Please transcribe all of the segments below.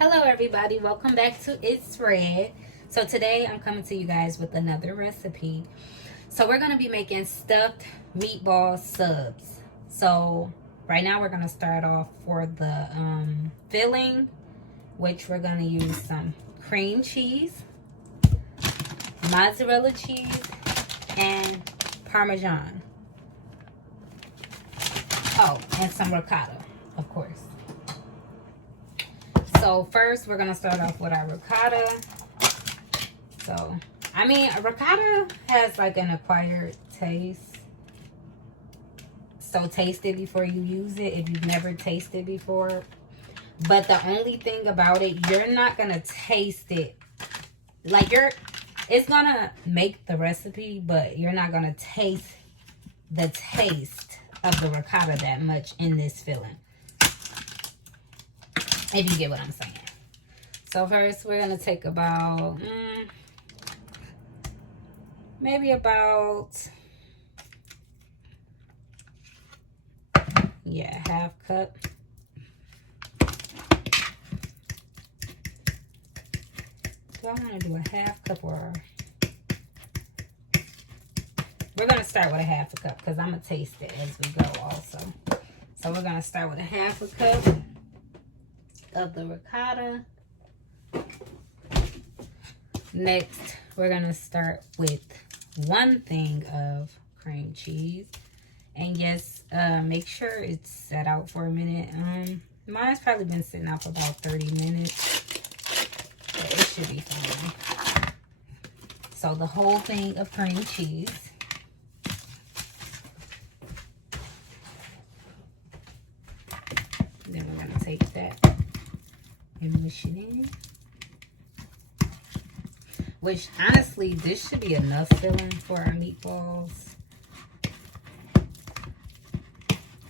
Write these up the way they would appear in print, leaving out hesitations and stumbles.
Hello everybody, welcome back to It's Red. So today I'm coming to you guys with another recipe. So we're going to be making stuffed meatball subs. So right now we're going to start off for the filling, which we're going to use some cream cheese, mozzarella cheese, and Parmesan. Oh, and some ricotta, of course. So first, we're going to start off with our ricotta. So, I mean, ricotta has like an acquired taste. So taste it before you use it if you've never tasted before. But the only thing about it, you're not going to taste it. Like, it's going to make the recipe, but you're not going to taste the taste of the ricotta that much in this filling. If you get what I'm saying. So first we're going to take about, maybe about, half cup. Do I want to do a half cup or? We're going to start with a half a cup because I'm going to taste it as we go also. So we're going to start with a half a cup of the ricotta. Next, we're gonna start with 1 thing of cream cheese, and yes, make sure it's set out for a minute. Mine's probably been sitting out for about 30 minutes, but it should be fine. So the whole thing of cream cheese. Then we're gonna take that and mush it in. Which, honestly, this should be enough filling for our meatballs.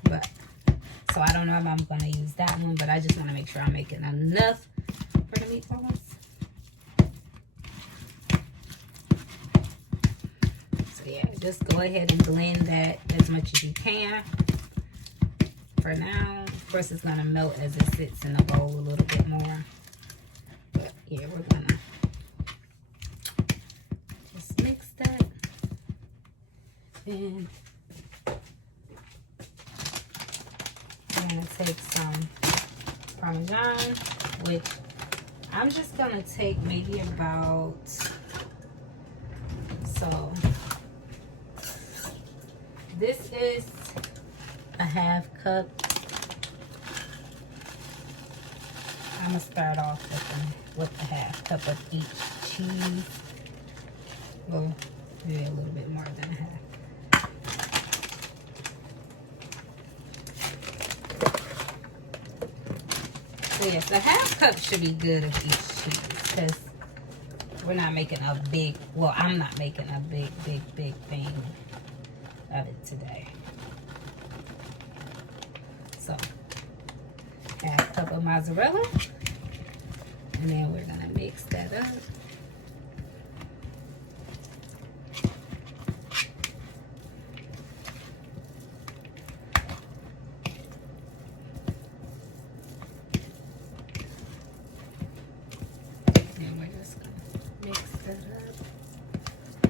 But, so I don't know if I'm going to use that one, but I just want to make sure I'm making enough for the meatballs. So, yeah, just go ahead and blend that as much as you can. For now, of course, it's going to melt as it sits in the bowl a little bit more. But, yeah, we're going to mix that. And I'm going to take some Parmesan, which I'm just going to take maybe about, so this is a half cup. I'm going to start off with the half cup of each cheese. Well, maybe a little bit more than half. So yes, the half cup should be good of each cheese because we're not making a big, well, I'm not making a big thing of it today. So, half cup of mozzarella. And then we're going to mix that up.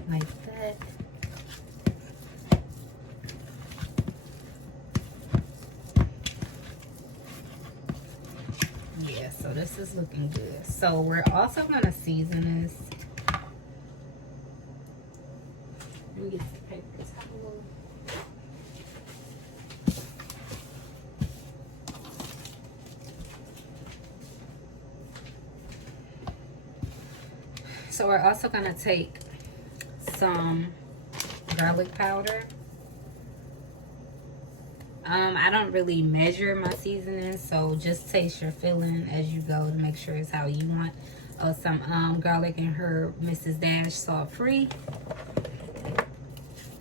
Like that. Yeah, so this is looking good. So we're also going to season this. Let me get some paper towel. So we're also going to take some garlic powder. I don't really measure my seasoning, so just taste your filling as you go to make sure it's how you want. Some garlic and herb Mrs. Dash salt free.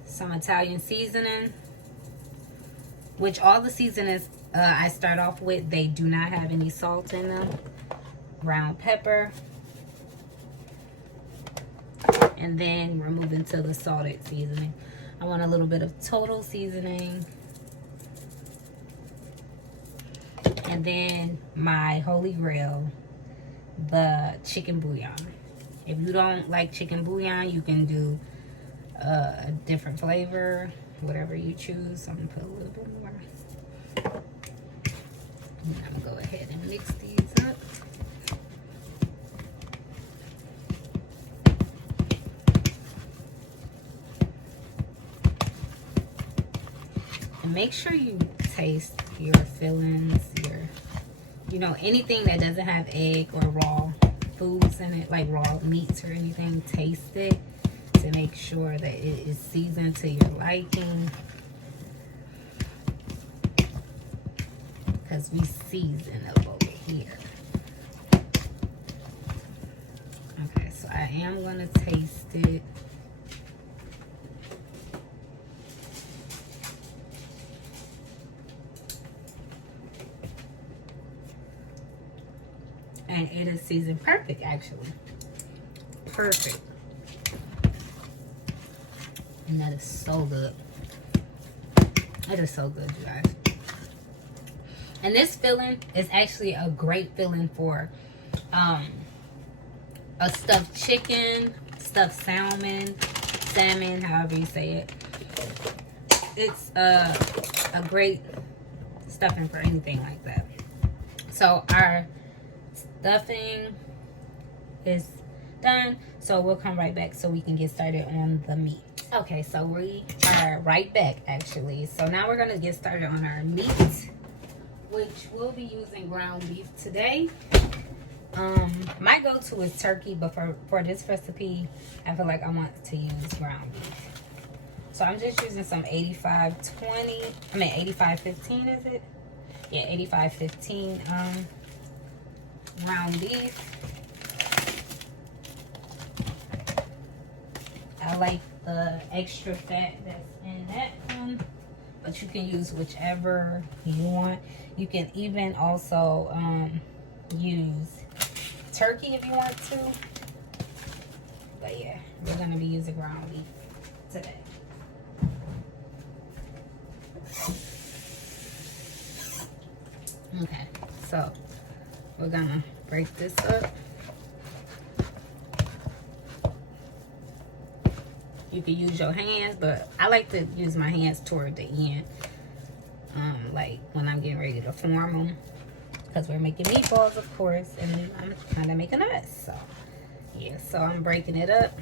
Some Italian seasoning, which all the seasonings I start off with, they do not have any salt in them. Ground pepper. And then we're moving to the salted seasoning. I want a little bit of total seasoning. And then my holy grail, the chicken bouillon. If you don't like chicken bouillon, you can do a different flavor, whatever you choose. So I'm gonna put a little bit more. And I'm gonna go ahead and mix these up. And make sure you taste your fillings, anything that doesn't have egg or raw foods in it, like raw meats or anything. Taste it to make sure that it is seasoned to your liking. Because we season up over here. Okay, so I am going to taste it. And it is seasoned perfect, actually. Perfect. And that is so good. That is so good, you guys. And this filling is actually a great filling for a stuffed chicken, stuffed salmon, however you say it. It's a great stuffing for anything like that. So our stuffing is done, so we'll come right back so we can get started on the meat. Okay, so we are right back, actually. So now we're going to get started on our meat, which we'll be using ground beef today. My go-to is turkey, but for this recipe, I feel like I want to use ground beef. So I'm just using some 8515, is it? Yeah, 8515 ground beef. I like the extra fat that's in that one, but you can use whichever you want. You can even also use turkey if you want to. But yeah, we're going to be using ground beef today. Okay, so we're going to break this up. You can use your hands, but I like to use my hands toward the end. Like when I'm getting ready to form them. Because we're making meatballs, of course. And I'm kind of making a mess. So, yeah. So I'm breaking it up.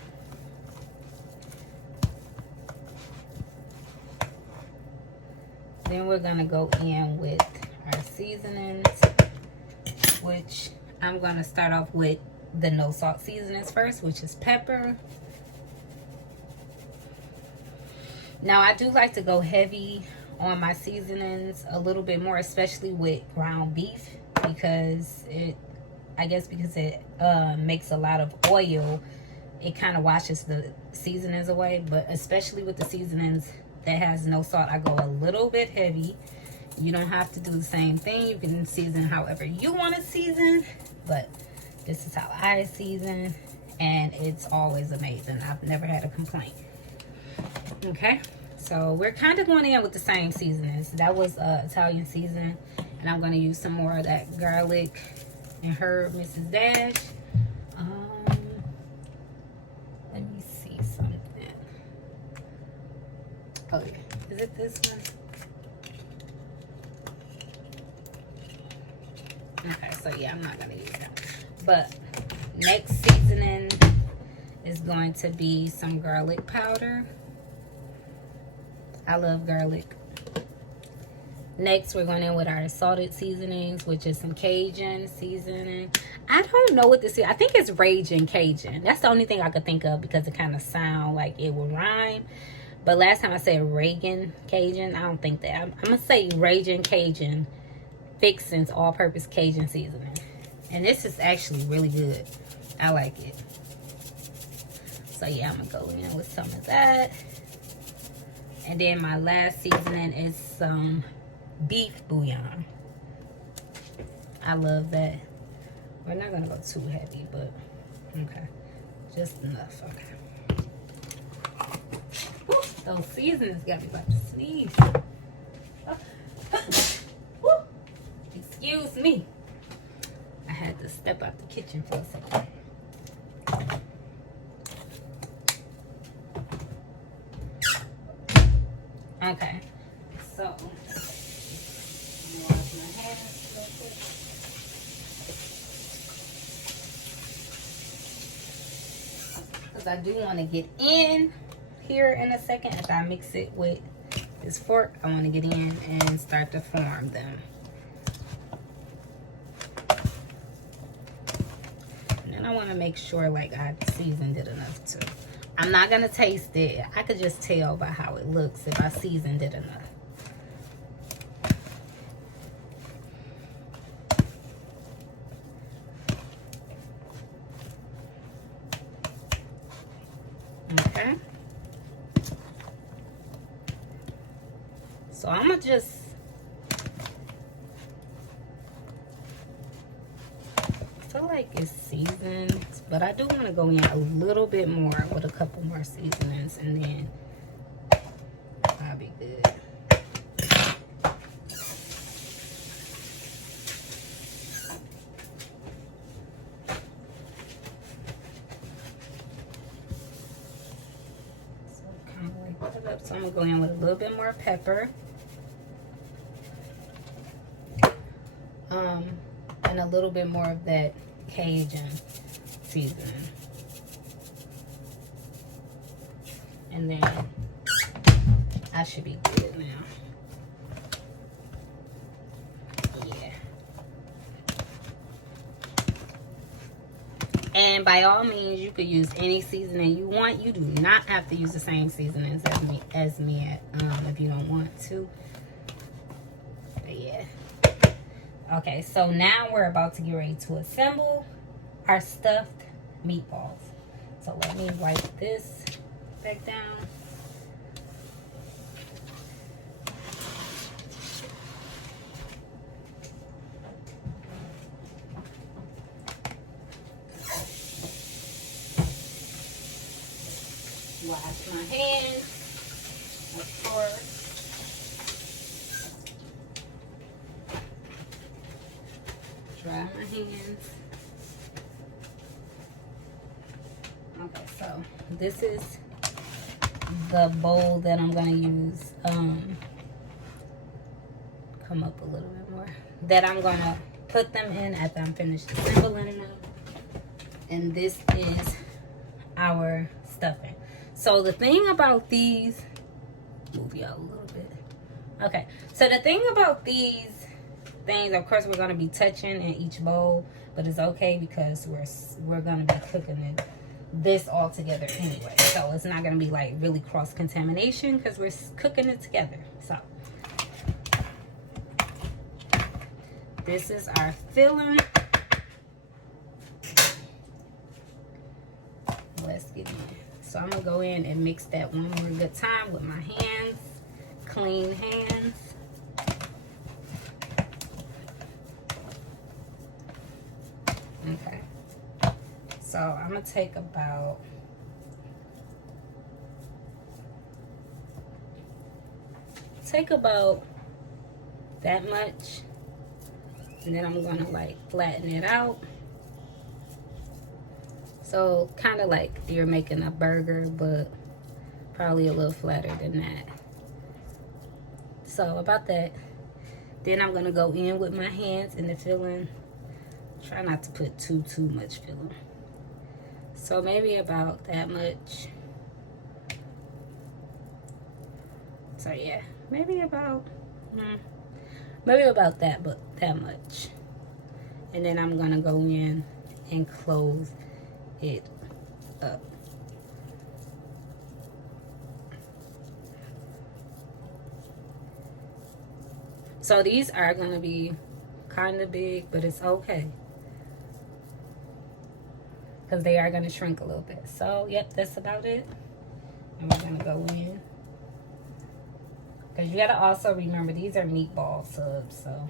Then we're going to go in with our seasonings. Which I'm going to start off with the no salt seasonings first. Which is pepper. Now, I do like to go heavy on my seasonings a little bit more, especially with ground beef, because it makes a lot of oil. It kind of washes the seasonings away, but especially with the seasonings that has no salt, I go a little bit heavy. You don't have to do the same thing. You can season however you want to season, but this is how I season, and it's always amazing. I've never had a complaint. Okay, so we're kind of going in with the same seasonings. That was Italian season, and I'm going to use some more of that garlic and herb Mrs. Dash. Let me see something. Oh yeah, is it this one? Okay, so yeah, I'm not going to use that. But next seasoning is going to be some garlic powder. I love garlic. Next, we're going in with our salted seasonings, which is some Cajun seasoning. I don't know what this is. I think it's Ragin' Cajun. That's the only thing I could think of because it kind of sounds like it would rhyme. But last time I said Ragin' Cajun, I don't think that. I'm going to say Ragin' Cajun Fixins all-purpose Cajun seasoning. And this is actually really good. I like it. So yeah, I'm going to go in with some of that. And then my last seasoning is some beef bouillon. I love that. We're not going to go too heavy, but okay. Just enough, okay. Woo, those seasonings got me about to sneeze. Woo, excuse me. I had to step out the kitchen for a second. Okay, so I'm gonna wash my hands real quick. Because I do want to get in here in a second. If I mix it with this fork, I want to get in and start to form them. And then I want to make sure like I seasoned it enough too. I'm not gonna taste it. I could just tell by how it looks if I seasoned it enough. Okay. So I'm gonna just feel like it's seasoned, but I do want to go in a little bit more with a couple more seasonings, and then I'll be good. So kind of like put it up. So I'm gonna go in with a little bit more pepper. And a little bit more of that Cajun seasoning. And then I should be good now. Yeah. And by all means, you could use any seasoning you want. You do not have to use the same seasonings as me if you don't want to. But yeah. Okay, so now we're about to get ready to assemble our stuffed meatballs. So let me wipe this back down. Wash my hands, of course. Dry my hands. Okay, so this is the bowl that I'm gonna use. Come up a little bit more. That I'm gonna put them in after I'm finished assembling them. And this is our stuffing. So the thing about these, move y'all a little bit. Okay, so the thing about these things, of course we're going to be touching in each bowl, but it's okay because we're going to be cooking this all together anyway, so it's not going to be like really cross contamination because we're cooking it together. So this is our filling. Let's get in. So I'm gonna go in and mix that one more good time with my hands, clean hands. Okay, so I'm gonna take about that much, and then I'm gonna like flatten it out. So kind of like you're making a burger, but probably a little flatter than that. So about that. Then I'm gonna go in with my hands in the filling. Try not to put too much filling. So maybe about that much. So yeah, maybe about that, but that much. And then I'm gonna go in and close it up. So these are gonna be kind of big, but it's okay because they are gonna shrink a little bit. So yep, that's about it. And we're gonna go in, because you gotta also remember these are meatball subs, so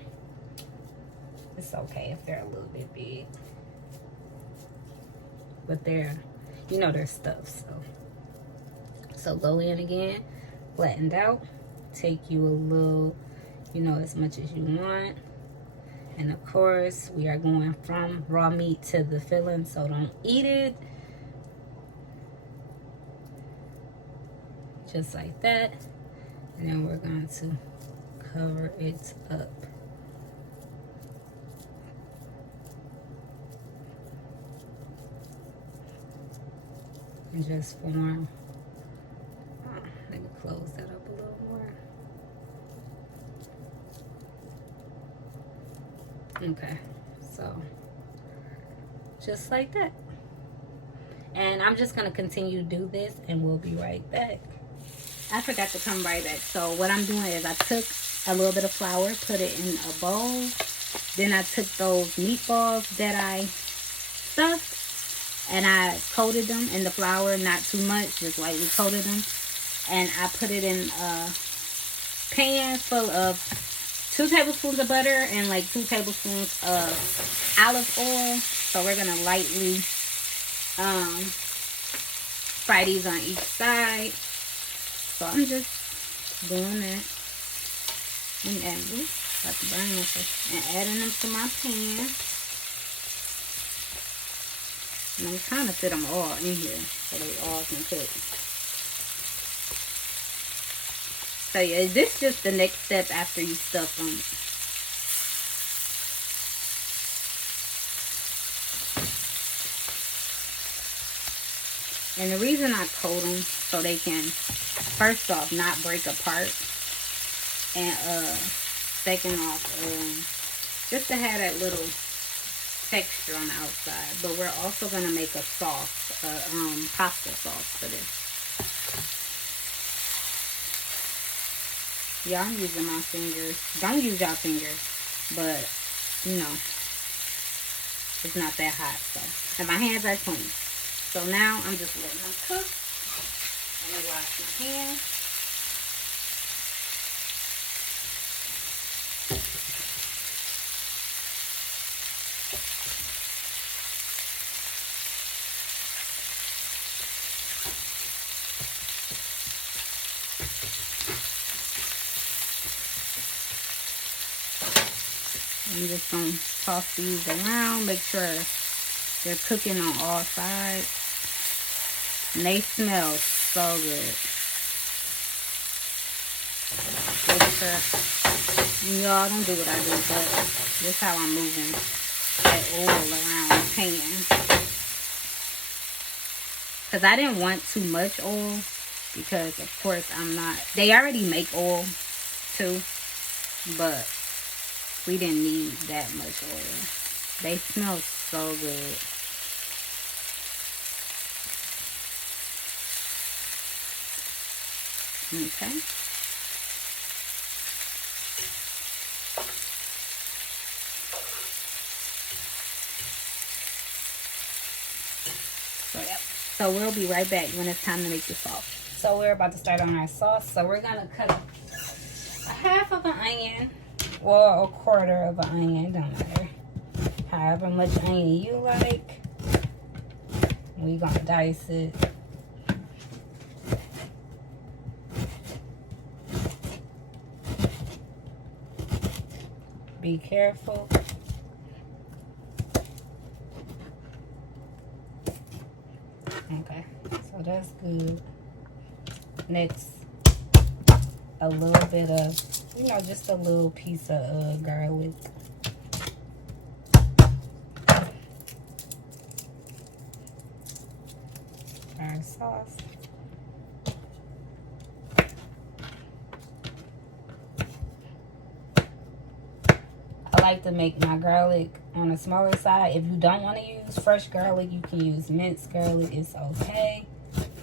it's okay if they're a little bit big. But they're, you know, they're stuffed, so go in again, flattened out, take you a little, you know, as much as you want, And of course, we are going from raw meat to the filling, so don't eat it. Just like that. And then we're going to cover it up. And just form. Let me close that up a little more. Okay, so just like that. And I'm just going to continue to do this, and we'll be right back. I forgot to come right back. So what I'm doing is I took a little bit of flour, put it in a bowl. Then I took those meatballs that I stuffed, and I coated them in the flour, not too much, just lightly coated them. And I put it in a pan full of 2 tablespoons of butter and like 2 tablespoons of olive oil. So we're going to lightly fry these on each side. So I'm just doing that. And adding, about to burn this, and adding them to my pan. And I'm trying to fit them all in here so they all can cook. So yeah, this is just the next step after you stuff them. And the reason I coat them so they can, first off, not break apart, and second off, just to have that little texture on the outside. But we're also gonna make a sauce, pasta sauce for this. Yeah, I'm using my fingers. Don't use y'all fingers, but you know, it's not that hot. So, and my hands are clean. So now I'm just letting them cook. Let me wash my hands. I'm just going to toss these around, make sure they're cooking on all sides. And they smell so good. Make sure, y'all don't do what I do, but this is how I'm moving that oil around the pan. Because I didn't want too much oil, because of course I'm not, they already make oil too, but we didn't need that much oil. They smell so good. Okay. So, yep. So we'll be right back when it's time to make the sauce. So we're about to start on our sauce. So we're gonna cut a half of an onion, or a quarter of an onion, don't matter. However much onion you like. We're gonna dice it. Be careful. Okay, so that's good. Next, a little bit of, you know, just a little piece of garlic. Our sauce. I like to make my garlic on the smaller side. If you don't want to use fresh garlic, you can use minced garlic. It's okay.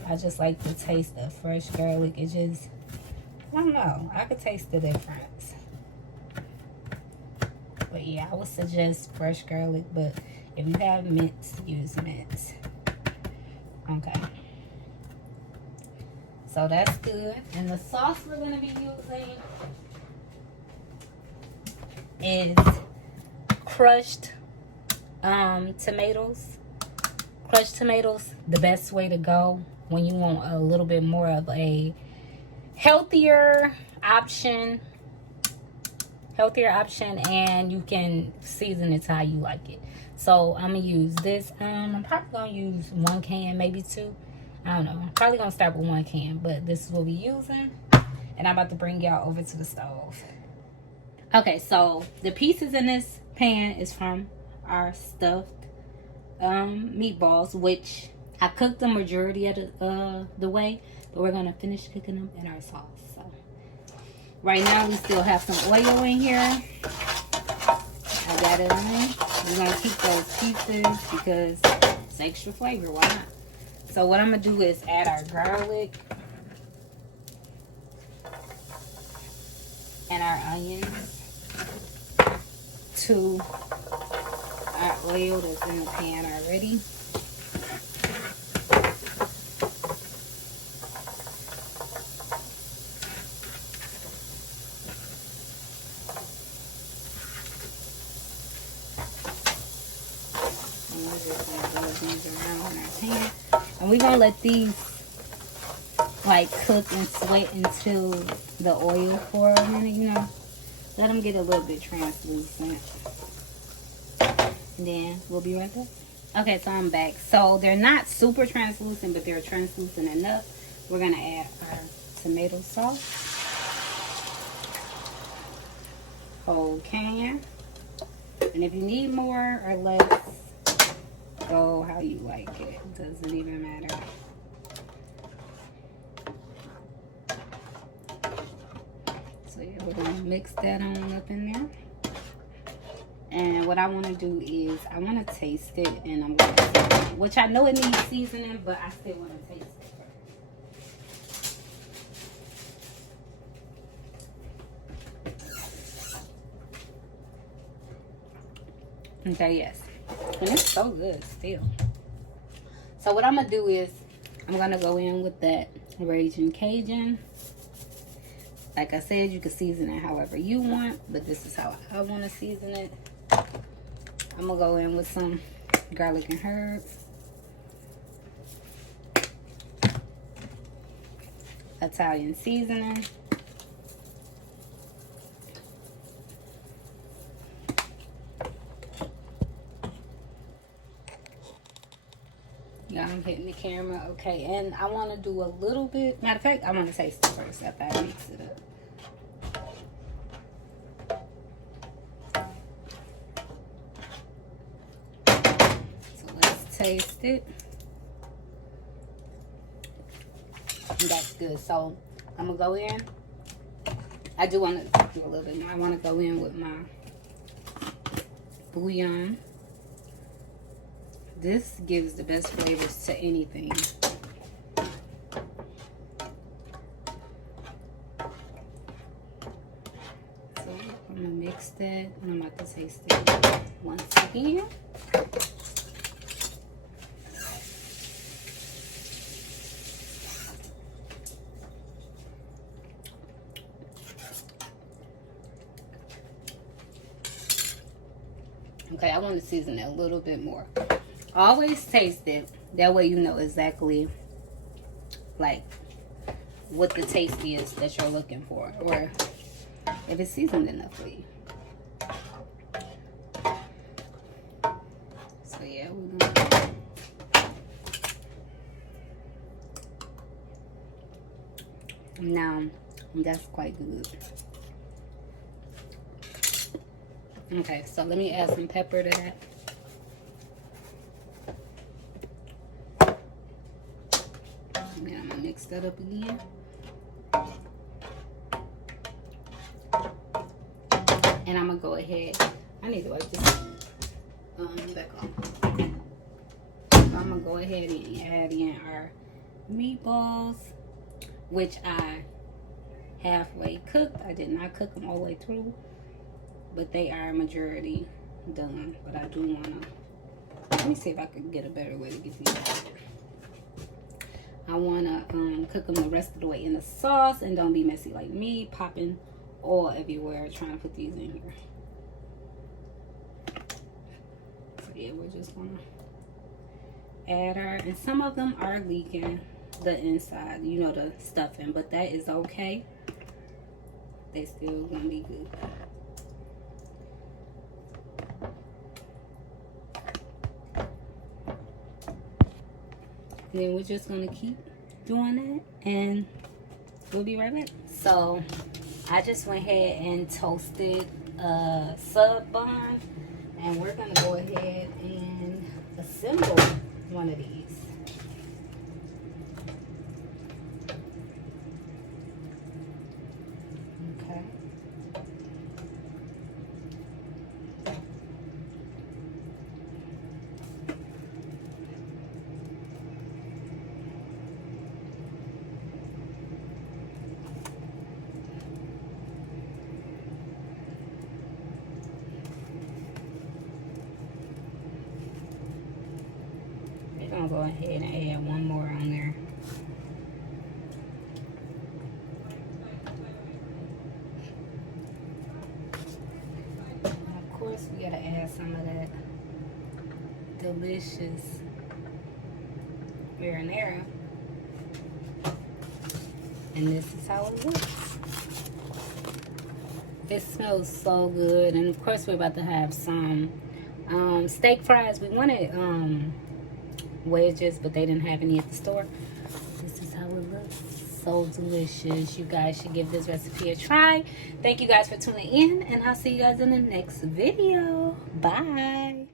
I just like the taste of fresh garlic. It just, I don't know. I could taste the difference. But yeah, I would suggest fresh garlic. But if you have mince, use mince. Okay. So that's good. And the sauce we're going to be using is crushed tomatoes. Crushed tomatoes, the best way to go when you want a little bit more of a healthier option healthier option, and you can season it to how you like it. So I'm gonna use this. I'm probably gonna use 1 can, maybe 2. I don't know. I'm probably gonna start with 1 can, but this is what we're using. And I'm about to bring y'all over to the stove. Okay, so the pieces in this pan is from our stuffed meatballs, which I cooked the majority of the way, but we're gonna finish cooking them in our sauce. So right now we still have some oil in here. I got it in. We're gonna keep those pieces because it's extra flavor. Why not? So what I'm gonna do is add our garlic and our onions to our oil that's in the pan already. And we're just gonna roll these around in our pan. And we're gonna let these like cook and sweat until the oil for a minute, you know. Let them get a little bit translucent. And then we'll be right back. Okay, so I'm back. So they're not super translucent, but they're translucent enough. We're gonna add our tomato sauce. Whole can. And if you need more or less, go how you like it. Doesn't even matter. So yeah, we're gonna mix that on up in there. And what I want to do is I want to taste it, and I'm going to, which I know it needs seasoning, but I still want to taste it. Okay, yes. And it's so good still. So what I'm going to do is I'm going to go in with that Raging Cajun. Like I said, you can season it however you want, but this is how I want to season it. I'm going to go in with some garlic and herbs. Italian seasoning. Yeah, I'm hitting the camera. Okay, and I want to do a little bit. Matter of fact, I want to taste it first after I mix it up. Taste it. And that's good. So I'm gonna go in. I do want to do a little bit more. I want to go in with my bouillon. This gives the best flavors to anything. So I'm gonna mix that, and I'm about to taste it once again. Okay, I want to season it a little bit more. Always taste it. That way you know exactly like what the taste is that you're looking for, or if it's seasoned enough for you. So yeah, we're gonna now that's quite good. Okay, so let me add some pepper to that. And then I'm gonna mix that up again. And I'm gonna go ahead. I need to wipe this back off. So I'm gonna go ahead and add in our meatballs, which I halfway cooked. I did not cook them all the way through, but they are majority done. But I do want to, let me see if I can get a better way to get these out. I want to cook them the rest of the way in the sauce, and don't be messy like me, popping oil everywhere trying to put these in here. So yeah, we're just going to add our, and some of them are leaking the inside, you know, the stuffing, but that is okay. They still going to be good. And then we're just gonna keep doing that, and we'll be right back. So I just went ahead and toasted a sub bun, and we're gonna go ahead and assemble one of these. Okay. We're gonna go ahead and add one more on there. And of course, we gotta add some of that delicious marinara. And this is how it looks. It smells so good. And of course, we're about to have some steak fries. We wanted wedges, but they didn't have any at the store. This is how it looks. So delicious. You guys should give this recipe a try. Thank you guys for tuning in, and I'll see you guys in the next video. Bye.